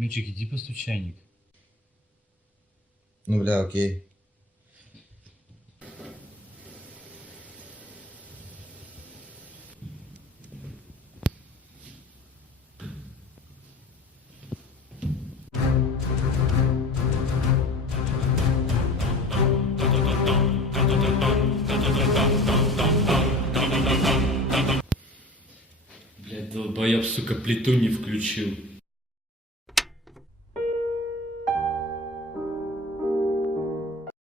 Мячик, иди постучь чайник. Ну, бля, окей. Блядь, долбоёб, сука, плиту не включил.